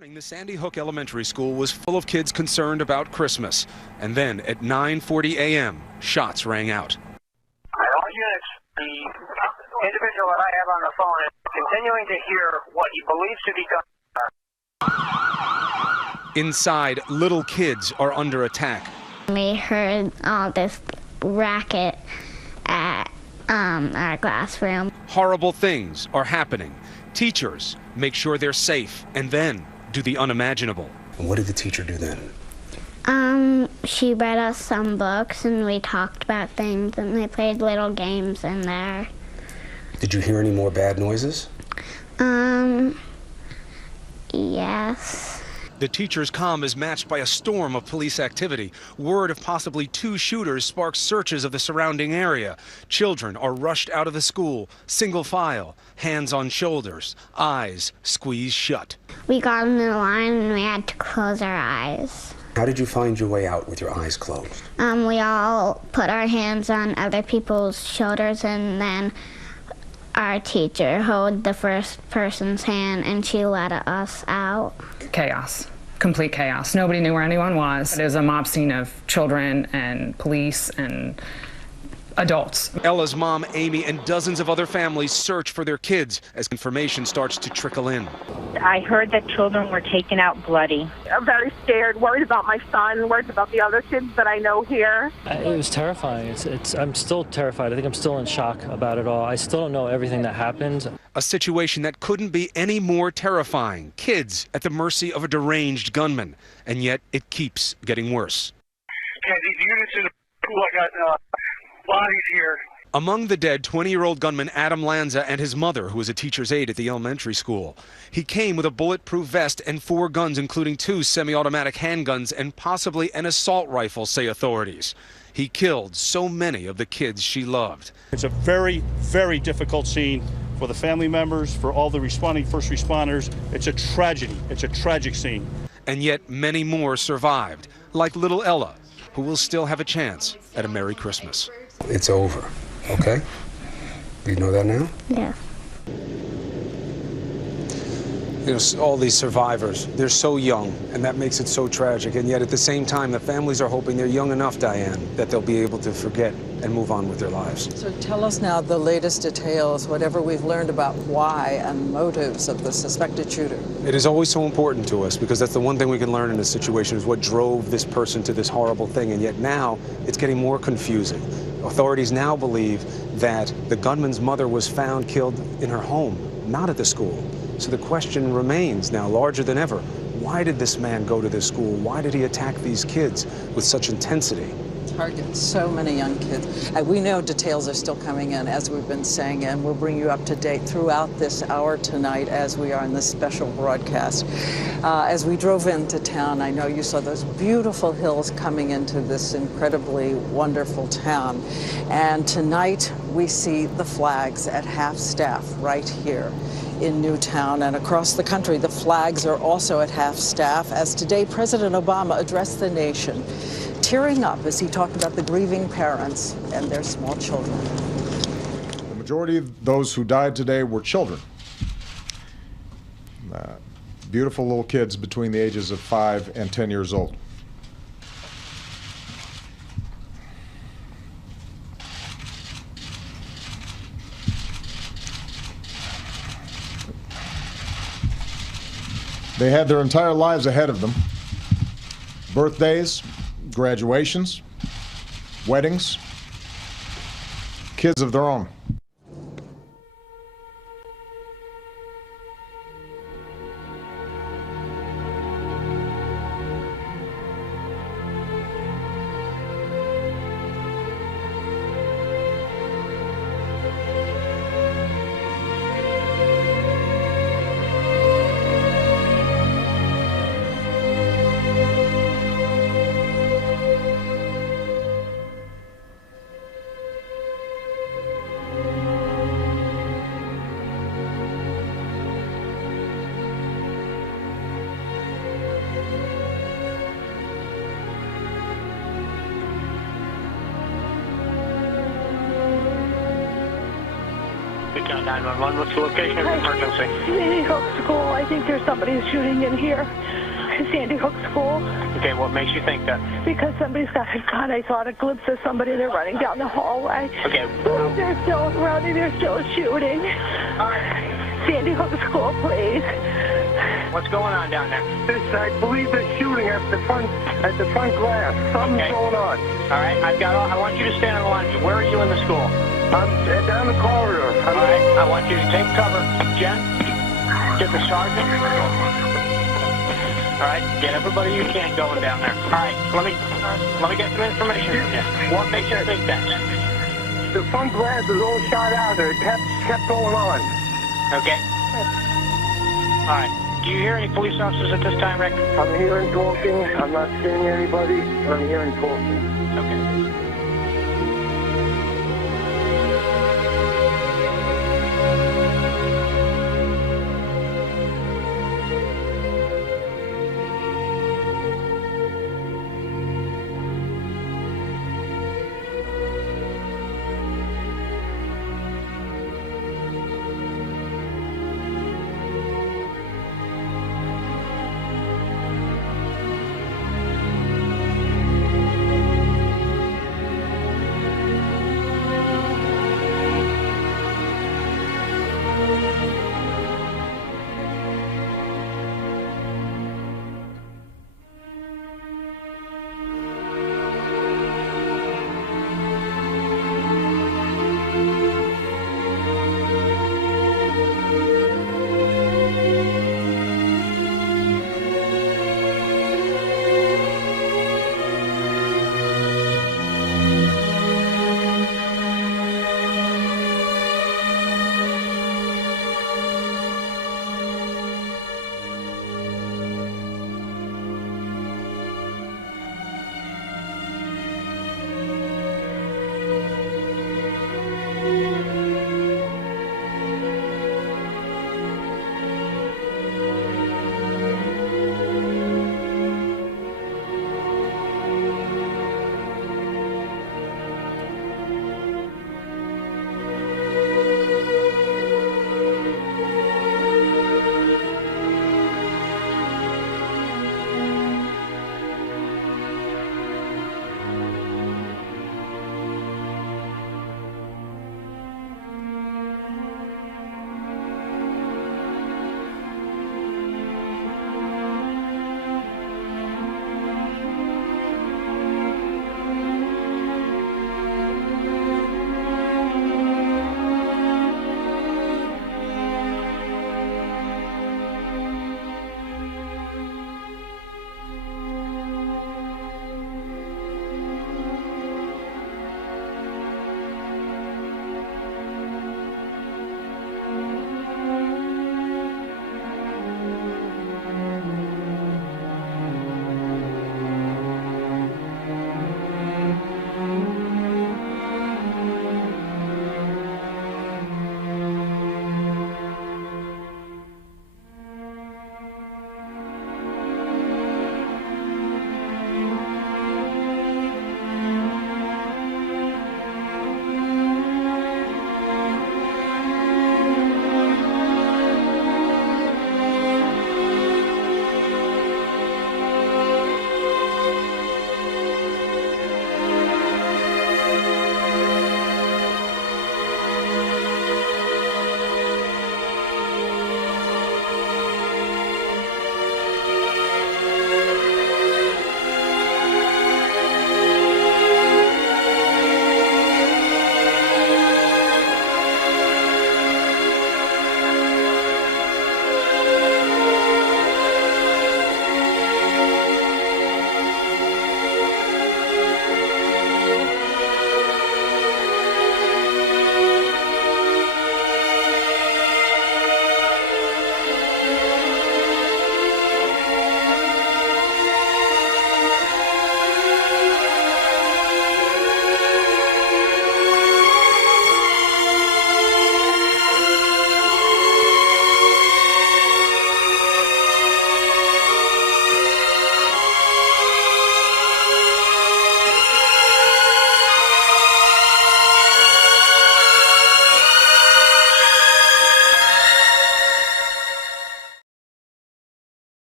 The Sandy Hook Elementary School was full of kids concerned about Christmas. And then at 9:40 a.m., shots rang out. All units, the individual that I have on the phone is continuing to hear what he believes to be gunfire. Inside, little kids are under attack. We heard all this racket at our classroom. Horrible things are happening. Teachers make sure they're safe and then do the unimaginable. And what did the teacher do then? She read us some books and we talked about things and they played little games in there. Did you hear any more bad noises? Yes. The teacher's calm is matched by a storm of police activity. Word of possibly 2 shooters sparks searches of the surrounding area. Children are rushed out of the school, single file, hands on shoulders, eyes squeezed shut. We got in the line and we had to close our eyes. How did you find your way out with your eyes closed? We all put our hands on other people's shoulders and then our teacher held the first person's hand and she let us out. Chaos, complete chaos. Nobody knew where anyone was. It was a mob scene of children and police and adults. Ella's mom, Amy, and dozens of other families search for their kids as information starts to trickle in. I heard that children were taken out bloody. I'm very scared, worried about my son, worried about the other kids that I know here. It was terrifying. I'm still terrified. I think I'm still in shock about it all. I still don't know everything that happened. A situation that couldn't be any more terrifying. Kids at the mercy of a deranged gunman. And yet it keeps getting worse. And these units in the school, I got bodies here. Among the dead, 20-year-old gunman Adam Lanza and his mother, who was a teacher's aide at the elementary school. He came with a bulletproof vest and 4 guns, including 2 semi-automatic handguns and possibly an assault rifle, say authorities. He killed so many of the kids she loved. It's a very, very difficult scene for the family members, for all the responding first responders. It's a tragedy. It's a tragic scene. And yet many more survived, like little Ella, who will still have a chance at a Merry Christmas. It's over, okay? You know that now? Yeah. You know, all these survivors, they're so young, and that makes it so tragic. And yet at the same time, the families are hoping they're young enough, Diane, that they'll be able to forget and move on with their lives. So tell us now the latest details, whatever we've learned about why and motives of the suspected shooter. It is always so important to us because that's the one thing we can learn in this situation is what drove this person to this horrible thing. And yet now it's getting more confusing. Authorities now believe that the gunman's mother was found killed in her home, not at the school. So the question remains now larger than ever. Why did this man go to this school? Why did he attack these kids with such intensity? Target so many young kids. We know details are still coming in, as we've been saying, and we'll bring you up to date throughout this hour tonight as we are in this special broadcast. As we drove into town, I know you saw those beautiful hills coming into this incredibly wonderful town. And tonight we see the flags at half-staff right here in Newtown and across the country. The flags are also at half-staff as today President Obama addressed the nation, tearing up as he talked about the grieving parents and their small children. The majority of those who died today were children. Beautiful little kids between the ages of 5 and 10 years old. They had their entire lives ahead of them. Birthdays, graduations, weddings, kids of their own. Recon 911, what's the location of the emergency? Sandy Hook School. I think there's somebody shooting in here. Sandy Hook School. Okay, what makes you think that? Because somebody's got a gun. I saw a glimpse of somebody. They're running down the hallway. Okay. They're still running. They're still shooting. All right. Sandy Hook School, please. What's going on down there? I believe they're shooting at the front glass. Something's going on. All right, I want you to stand on the line. Where are you in the school? I'm down the corridor. All right, I want you to take cover. Jen, get the sergeant. All right, get everybody you can going down there. All right, let me get some information from you. What makes you think that? The front glass was all shot out there. It kept going on. Okay. All right. Do you hear any police officers at this time, Rick? I'm hearing talking. I'm not seeing anybody. I'm hearing talking. Okay.